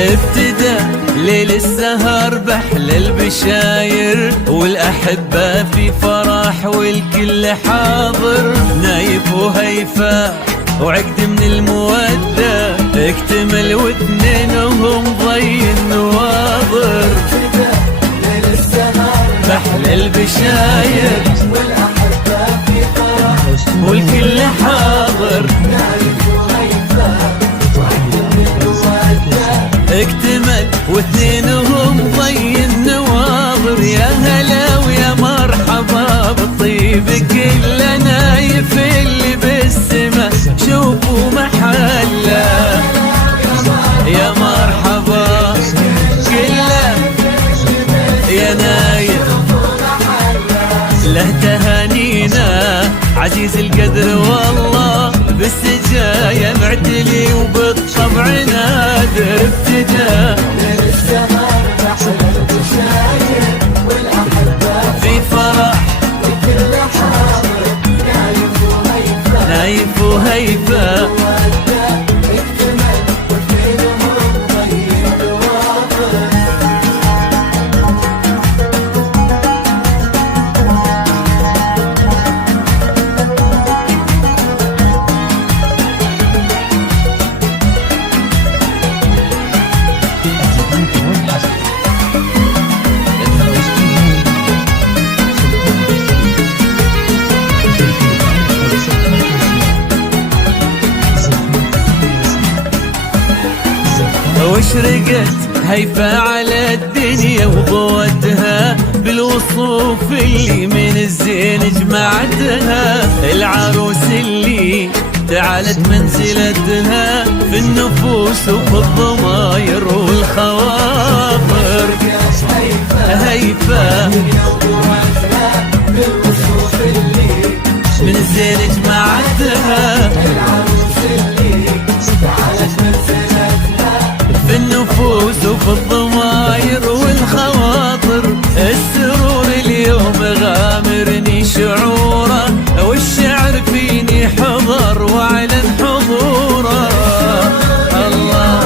ابتدى ليل السهر بحل البشاير، والأحبة في فرح والكل حاضر. نايف وهيفا وعقد من المودة اكتمل واثنينهم ضي النواظر. ليل السهر بحل البشاير والأحبة في فرح والكل حاضر. نايف وهيفا اكتمل واثنينهم ضي النواظر. يا هلا ويا مرحبا بالطيب كل نايف اللي بالسما شوفوا محله. يا مرحبا كله يا نايف له تهانينا عزيز القدر والله بالسجايا معتلي وبالطبع نادر. ابتدى للسهر بحل البشاير والأحبة في فرح والكل حاضر. نايف وهيفا نايف وهيفا اكتمل واثنينهم ضي النواظر. واشرقت هيفا على الدنيا وضوتها بالوصوف اللي من الزين جمعتها. العروس اللي تعالت منزلتها في النفوس وفي الضماير والخواطر. هيفا بالوصوف اللي من الزين جمعتها. العروس اللي تعالت منزلتها في النفوس وفي الضماير والخواطر. السرور اليوم غامرني شعوره والشعر فيني حضر واعلن حضوره. الله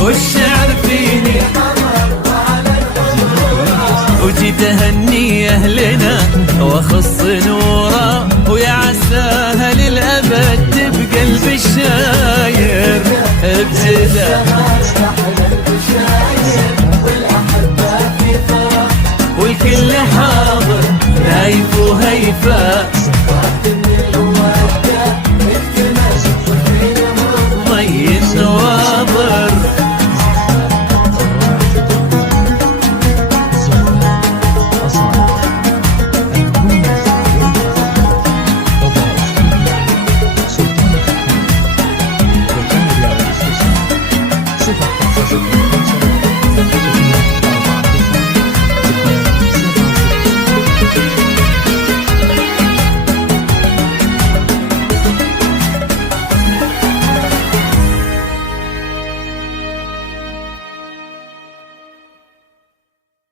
والشعر فيني حضر واعلن حضوره. وجيت اهني اهلنا واخص نوره ويا عساها للابد تبقى البشاير. ابتدى والأحبة في فرح والكل حاضر. نايف وهيفا